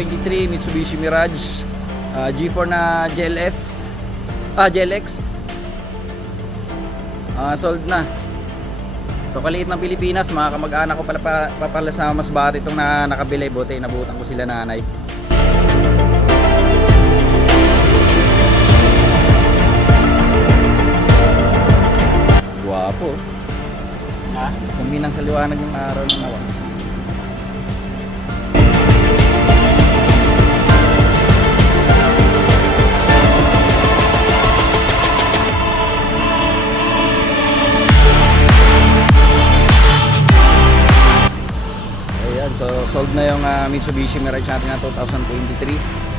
2023 Mitsubishi Mirage G4 na GLX. Sold na. So kaliit ng Pilipinas, mga kamag-anak ko pala sa Masbate itong nakabili. Buti nabutan ko sila nanay. Guwapo. Kuminang sa liwanag ng araw ng awas. So sold na yung Mitsubishi Mirage natin na 2023.